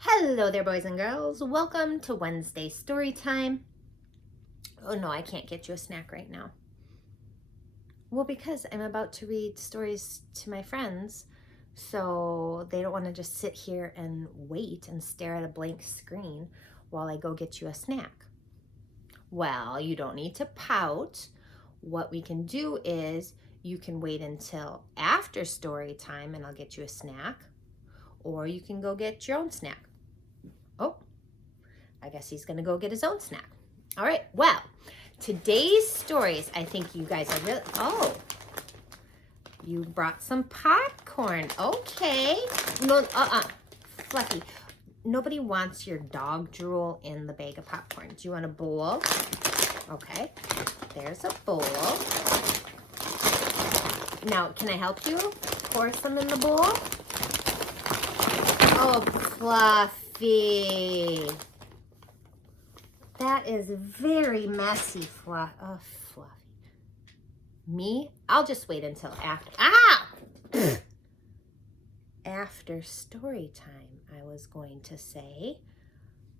Hello there, boys and girls. Welcome to Wednesday story time. Oh no, I can't get you a snack right now. Well, because I'm about to read stories to my friends, so they don't want to just sit here and wait and stare at a blank screen while I go get you a snack. Well, you don't need to pout. What we can do is you can wait until after story time and I'll get you a snack, or you can go get your own snack. Oh, I guess he's gonna go get his own snack. All right, well, today's stories, I think you guys are really, oh, you brought some popcorn. Okay. No, Fluffy, nobody wants your dog drool in the bag of popcorn. Do you want a bowl? Okay, there's a bowl. Now, can I help you pour some in the bowl? Oh, Fluffy. That is very messy, Fluffy. Me? I'll just wait until after. After story time, I was going to say.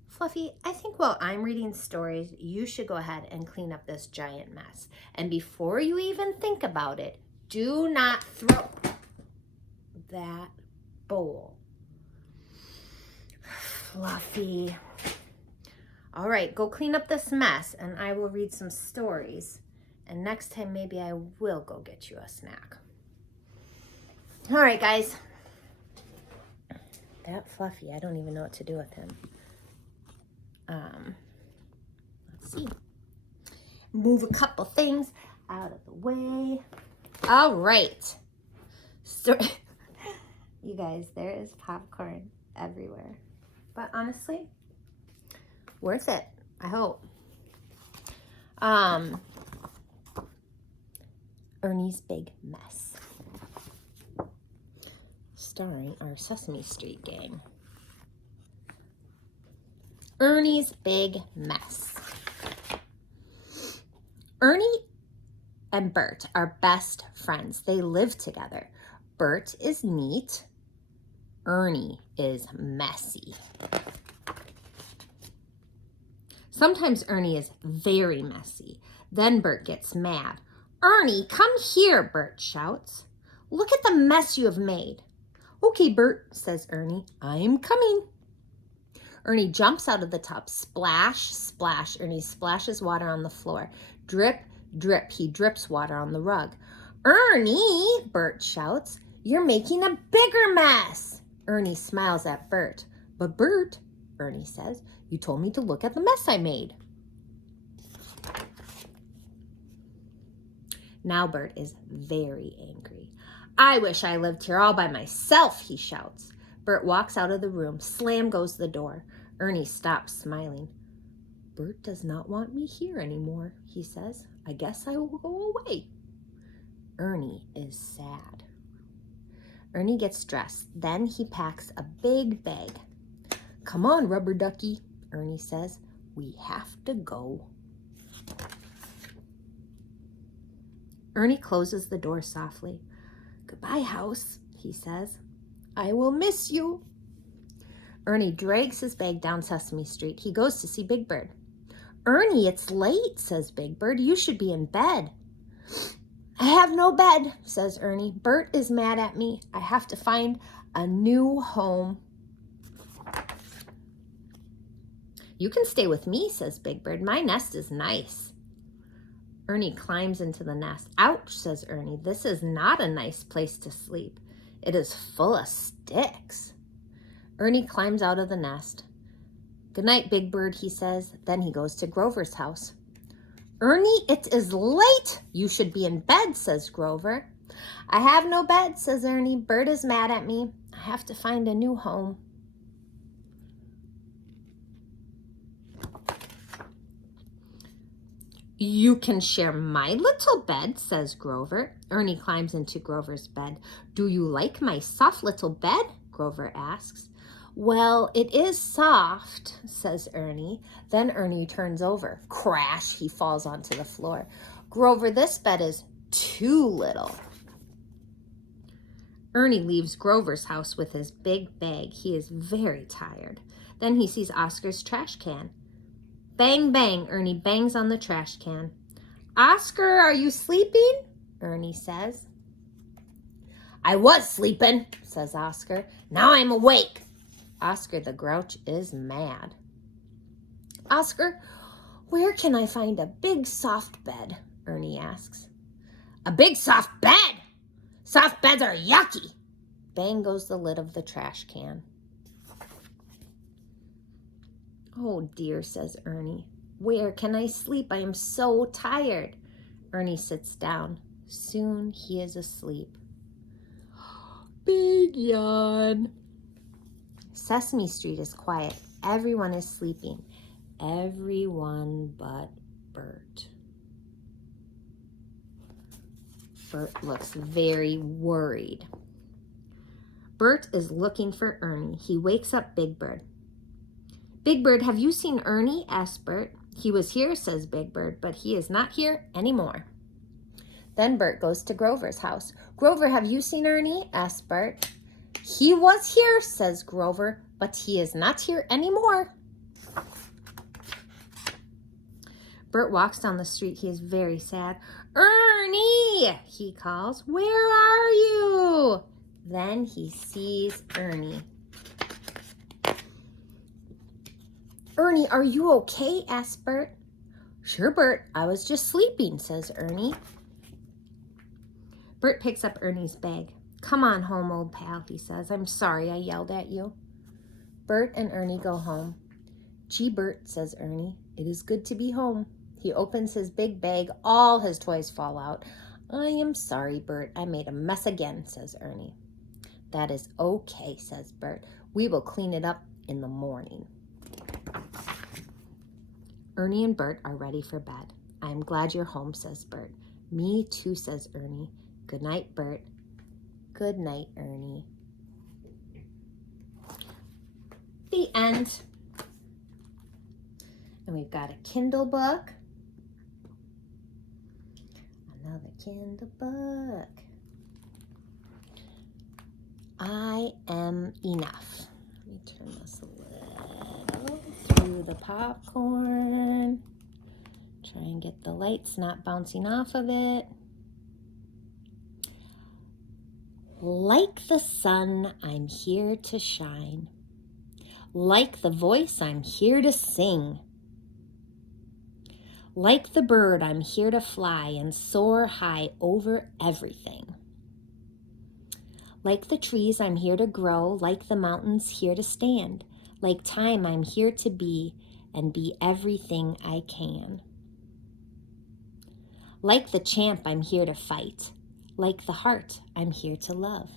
Fluffy, I think while I'm reading stories, you should go ahead and clean up this giant mess. And before you even think about it, do not throw that bowl. Fluffy. All right, go clean up this mess and I will read some stories. And next time, maybe I will go get you a snack. All right, guys. That Fluffy, I don't even know what to do with him. Let's see. Move a couple things out of the way. All right. You guys, there is popcorn everywhere. But honestly, worth it, I hope. Ernie's Big Mess, starring our Sesame Street gang. Ernie's Big Mess. Ernie and Bert are best friends. They live together. Bert is neat. Ernie is messy. Sometimes Ernie is very messy. Then Bert gets mad. Ernie, come here, Bert shouts. Look at the mess you have made. Okay, Bert, says Ernie. I'm coming. Ernie jumps out of the tub. Splash, splash. Ernie splashes water on the floor. Drip, drip. He drips water on the rug. Ernie, Bert shouts, you're making a bigger mess. Ernie smiles at Bert. But Bert, Ernie says, you told me to look at the mess I made. Now Bert is very angry. I wish I lived here all by myself, he shouts. Bert walks out of the room. Slam goes the door. Ernie stops smiling. Bert does not want me here anymore, he says. I guess I will go away. Ernie is sad. Ernie gets dressed. Then he packs a big bag. Come on, rubber ducky, Ernie says. We have to go. Ernie closes the door softly. Goodbye, house, he says. I will miss you. Ernie drags his bag down Sesame Street. He goes to see Big Bird. Ernie, it's late, says Big Bird. You should be in bed. I have no bed, says Ernie. Bert is mad at me. I have to find a new home. You can stay with me, says Big Bird. My nest is nice. Ernie climbs into the nest. Ouch, says Ernie. This is not a nice place to sleep. It is full of sticks. Ernie climbs out of the nest. Good night, Big Bird, he says. Then he goes to Grover's house. Ernie, it is late. You should be in bed, says Grover. I have no bed, says Ernie. Bert is mad at me. I have to find a new home. You can share my little bed, says Grover. Ernie climbs into Grover's bed. Do you like my soft little bed? Grover asks. Well, it is soft, says Ernie. Then Ernie turns over. Crash, he falls onto the floor. Grover, this bed is too little. Ernie leaves Grover's house with his big bag. He is very tired. Then he sees Oscar's trash can. Bang, bang, Ernie bangs on the trash can. Oscar, are you sleeping? Ernie says. I was sleeping, says Oscar. Now I'm awake. Oscar the Grouch is mad. Oscar, where can I find a big soft bed? Ernie asks. A big soft bed? Soft beds are yucky. Bang goes the lid of the trash can. Oh dear, says Ernie. Where can I sleep? I am so tired. Ernie sits down. Soon he is asleep. Big yawn. Sesame Street is quiet. Everyone is sleeping. Everyone but Bert. Bert looks very worried. Bert is looking for Ernie. He wakes up Big Bird. Big Bird, have you seen Ernie? Asks Bert. He was here, says Big Bird, but he is not here anymore. Then Bert goes to Grover's house. Grover, have you seen Ernie? Asks Bert. He was here, says Grover, but he is not here anymore. Bert walks down the street. He is very sad. Ernie, he calls. Where are you? Then he sees Ernie. Ernie, are you okay? Asks Bert. Sure, Bert. I was just sleeping, says Ernie. Bert picks up Ernie's bag. Come on home, old pal, he says. I'm sorry I yelled at you. Bert and Ernie go home. Gee, Bert, says Ernie. It is good to be home. He opens his big bag. All his toys fall out. I am sorry, Bert. I made a mess again, says Ernie. That is okay, says Bert. We will clean it up in the morning. Ernie and Bert are ready for bed. I am glad you're home, says Bert. Me too, says Ernie. Good night, Bert. Good night, Ernie. The end. And we've got a Kindle book. Another Kindle book. I am enough. Let me turn this a little through the popcorn. Try and get the lights not bouncing off of it. Like the sun, I'm here to shine. Like the voice, I'm here to sing. Like the bird, I'm here to fly and soar high over everything. Like the trees, I'm here to grow. Like the mountains, here to stand. Like time, I'm here to be and be everything I can. Like the champ, I'm here to fight. Like the heart, I'm here to love.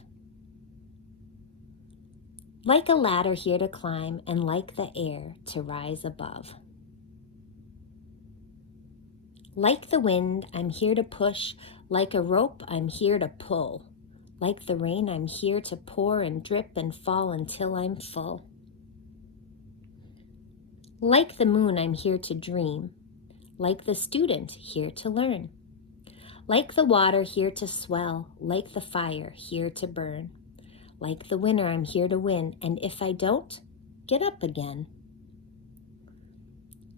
Like a ladder here to climb, and like the air to rise above. Like the wind, I'm here to push. Like a rope, I'm here to pull. Like the rain, I'm here to pour and drip and fall until I'm full. Like the moon, I'm here to dream. Like the student, here to learn. Like the water, here to swell. Like the fire, here to burn. Like the winner, I'm here to win. And if I don't, get up again.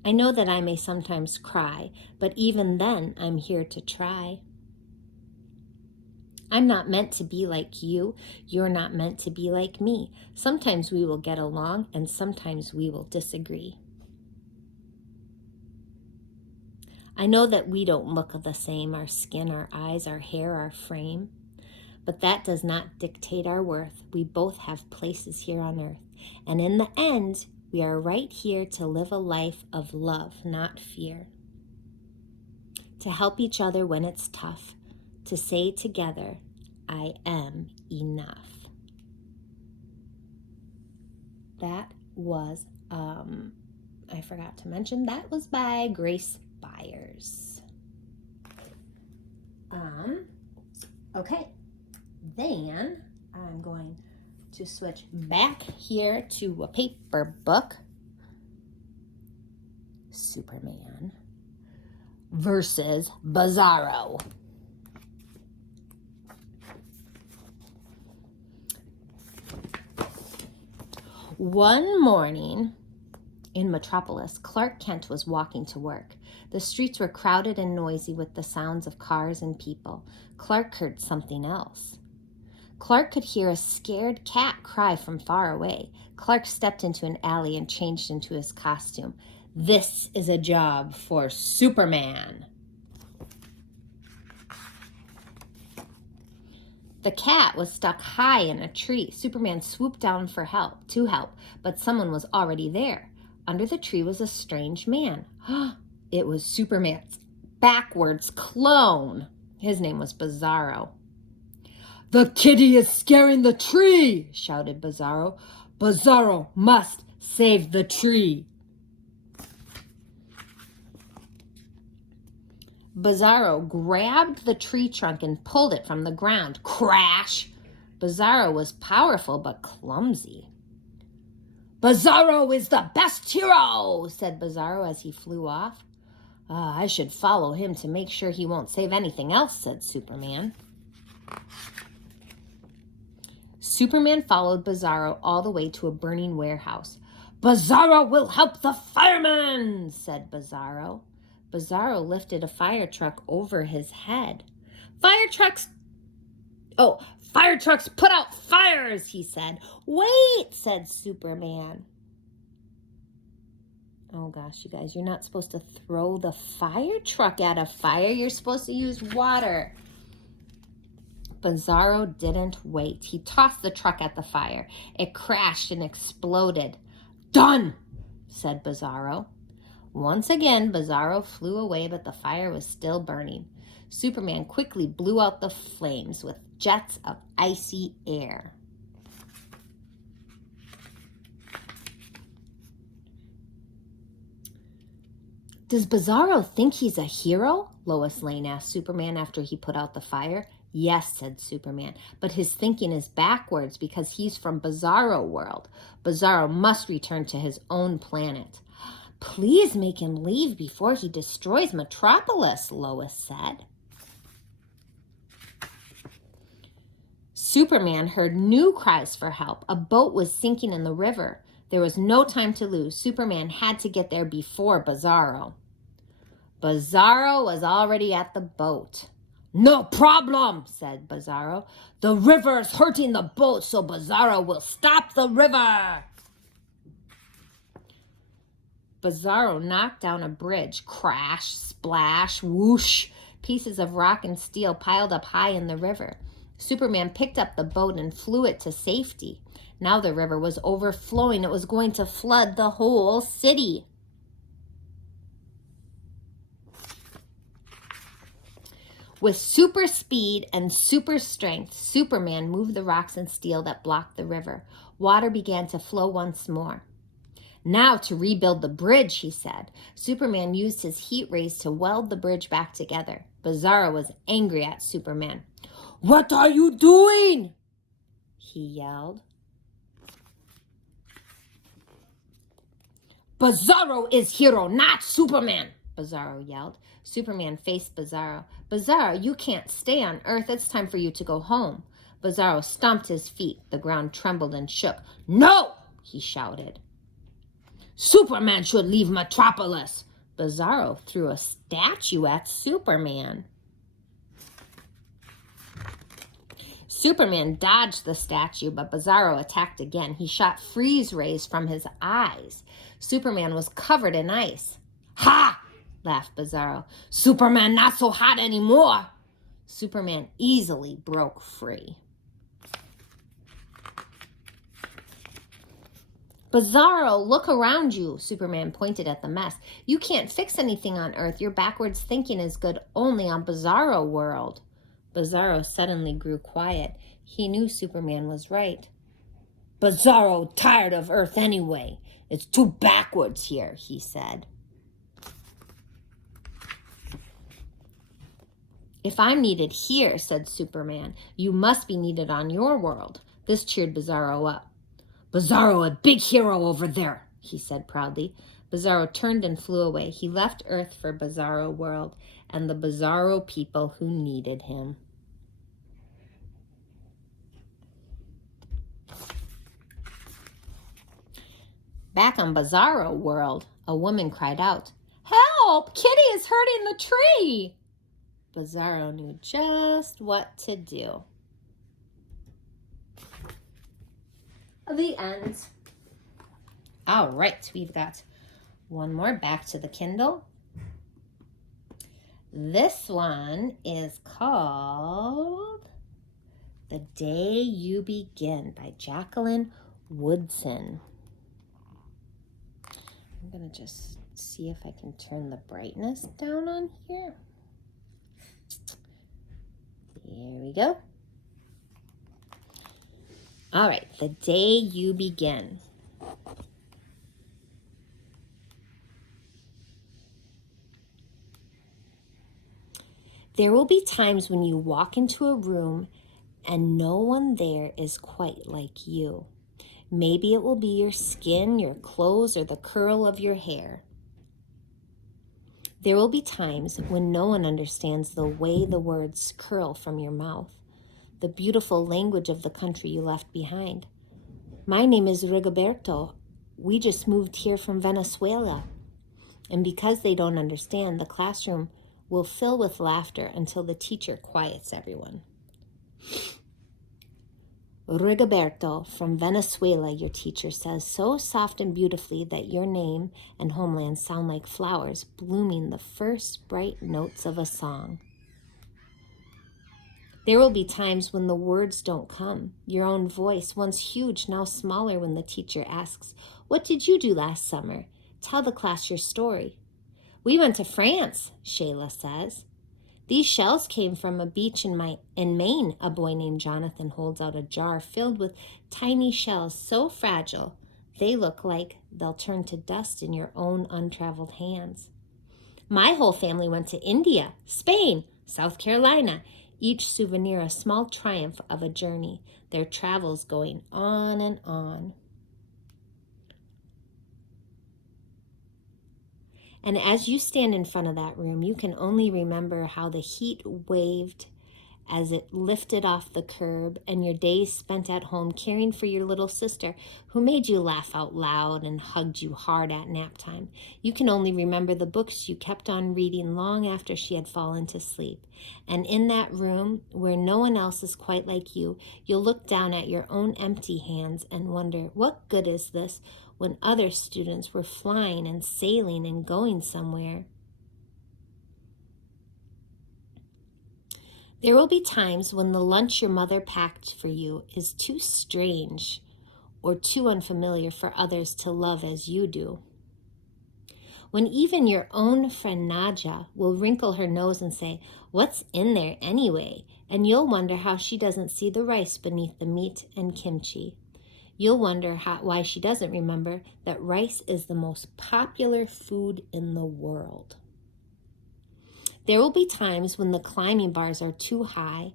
I know that I may sometimes cry, but even then, I'm here to try. I'm not meant to be like you. You're not meant to be like me. Sometimes we will get along, and sometimes we will disagree. I know that we don't look the same, our skin, our eyes, our hair, our frame, but that does not dictate our worth. We both have places here on earth, and in the end, we are right here to live a life of love, not fear. To help each other when it's tough, to say together, I am enough. That was, I forgot to mention, that was by Grace Byers. Okay, then I'm going to switch back here to a paper book. Superman versus Bizarro. One morning in Metropolis, Clark Kent was walking to work. The streets were crowded and noisy with the sounds of cars and people. Clark heard something else. Clark could hear a scared cat cry from far away. Clark stepped into an alley and changed into his costume. This is a job for Superman. The cat was stuck high in a tree. Superman swooped down to help, but someone was already there. Under the tree was a strange man. It was Superman's backwards clone. His name was Bizarro. "The kitty is scaring the tree," shouted Bizarro. "Bizarro must save the tree." Bizarro grabbed the tree trunk and pulled it from the ground. Crash! Bizarro was powerful but clumsy. "Bizarro is the best hero," said Bizarro as he flew off. "I should follow him to make sure he won't save anything else," said Superman. Superman followed Bizarro all the way to a burning warehouse. "Bizarro will help the firemen," said Bizarro. Bizarro lifted a fire truck over his head. Fire trucks put out fires," he said. "Wait," said Superman. Oh gosh, you guys, you're not supposed to throw the fire truck at a fire. You're supposed to use water. Bizarro didn't wait. He tossed the truck at the fire. It crashed and exploded. "Done," said Bizarro. Once again, Bizarro flew away, but the fire was still burning. Superman quickly blew out the flames with jets of icy air. "Does Bizarro think he's a hero?" Lois Lane asked Superman after he put out the fire. "Yes," said Superman, "but his thinking is backwards because he's from Bizarro world. Bizarro must return to his own planet." "Please make him leave before he destroys Metropolis," Lois said. Superman heard new cries for help. A boat was sinking in the river. There was no time to lose. Superman had to get there before Bizarro. Bizarro was already at the boat. "No problem," said Bizarro. "The river's hurting the boat, so Bizarro will stop the river." Bizarro knocked down a bridge. Crash, splash, whoosh. Pieces of rock and steel piled up high in the river. Superman picked up the boat and flew it to safety. Now the river was overflowing. It was going to flood the whole city. With super speed and super strength, Superman moved the rocks and steel that blocked the river. Water began to flow once more. "Now to rebuild the bridge," he said. Superman used his heat rays to weld the bridge back together. Bizarro was angry at Superman. "What are you doing?" he yelled. "Bizarro is hero, not Superman," Bizarro yelled. Superman faced Bizarro. "Bizarro, you can't stay on Earth. It's time for you to go home." Bizarro stomped his feet. The ground trembled and shook. "No!" he shouted. "Superman should leave Metropolis." Bizarro threw a statue at Superman. Superman dodged the statue, but Bizarro attacked again. He shot freeze rays from his eyes. Superman was covered in ice. "Ha!" laughed Bizarro. "Superman not so hot anymore." Superman easily broke free. "Bizarro, look around you," Superman pointed at the mess. "You can't fix anything on Earth. Your backwards thinking is good only on Bizarro world." Bizarro suddenly grew quiet. He knew Superman was right. "Bizarro tired of Earth anyway. It's too backwards here," he said. "If I'm needed here," said Superman, "you must be needed on your world." This cheered Bizarro up. "Bizarro, a big hero over there," he said proudly. Bizarro turned and flew away. He left Earth for Bizarro world and the Bizarro people who needed him. Back on Bizarro World, a woman cried out, "Help! Kitty is hurting the tree!" Bizarro knew just what to do. The end. All right, we've got one more back to the Kindle. This one is called The Day You Begin by Jacqueline Woodson. I'm going to just see if I can turn the brightness down on here. There we go. All right, The Day You Begin. There will be times when you walk into a room and no one there is quite like you. Maybe it will be your skin, your clothes, or the curl of your hair. There will be times when no one understands the way the words curl from your mouth, the beautiful language of the country you left behind. My name is Rigoberto. We just moved here from Venezuela. And because they don't understand, the classroom will fill with laughter until the teacher quiets everyone. Rigoberto from Venezuela, your teacher says, so soft and beautifully that your name and homeland sound like flowers blooming the first bright notes of a song. There will be times when the words don't come. Your own voice, once huge, now smaller, when the teacher asks, "What did you do last summer? Tell the class your story." "We went to France," Shayla says. "These shells came from a beach in Maine." A boy named Jonathan holds out a jar filled with tiny shells so fragile they look like they'll turn to dust in your own untraveled hands. "My whole family went to India, Spain, South Carolina, each souvenir a small triumph of a journey, their travels going on and on." And as you stand in front of that room, you can only remember how the heat waved as it lifted off the curb, and your days spent at home caring for your little sister who made you laugh out loud and hugged you hard at nap time. You can only remember the books you kept on reading long after she had fallen to sleep. And in that room, where no one else is quite like you, you'll look down at your own empty hands and wonder, what good is this when other students were flying and sailing and going somewhere? There will be times when the lunch your mother packed for you is too strange or too unfamiliar for others to love as you do. When even your own friend Nadja will wrinkle her nose and say, "What's in there anyway?" And you'll wonder how she doesn't see the rice beneath the meat and kimchi. You'll wonder why she doesn't remember that rice is the most popular food in the world. There will be times when the climbing bars are too high,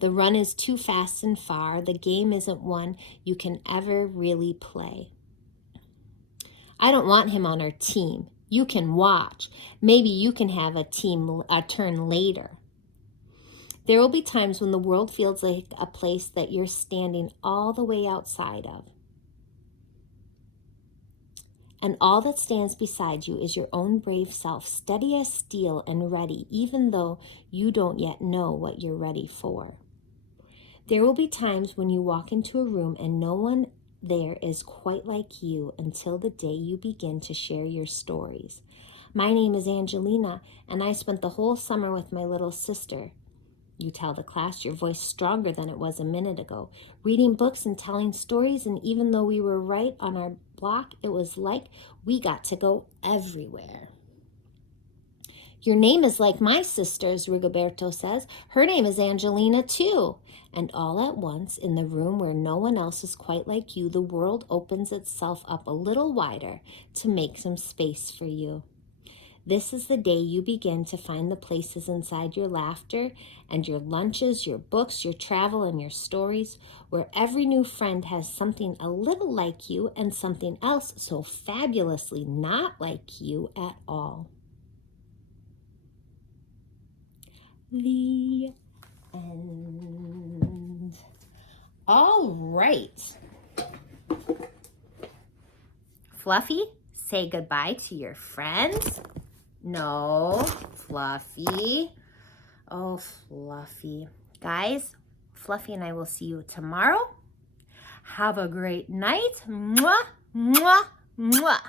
the run is too fast and far, the game isn't one you can ever really play. "I don't want him on our team. You can watch. Maybe you can have a turn later." There will be times when the world feels like a place that you're standing all the way outside of. And all that stands beside you is your own brave self, steady as steel and ready, even though you don't yet know what you're ready for. There will be times when you walk into a room and no one there is quite like you until the day you begin to share your stories. "My name is Angelina, and I spent the whole summer with my little sister." You tell the class, your voice stronger than it was a minute ago, reading books and telling stories, and even though we were right on our block, it was like we got to go everywhere. "Your name is like my sister's," Rigoberto says. "Her name is Angelina too." And all at once, in the room where no one else is quite like you, the world opens itself up a little wider to make some space for you. This is the day you begin to find the places inside your laughter and your lunches, your books, your travel, and your stories, where every new friend has something a little like you and something else so fabulously not like you at all. The end. All right. Fluffy, say goodbye to your friends. No, Fluffy. Oh, Fluffy. Guys, Fluffy and I will see you tomorrow. Have a great night. Mwah, mwah, mwah.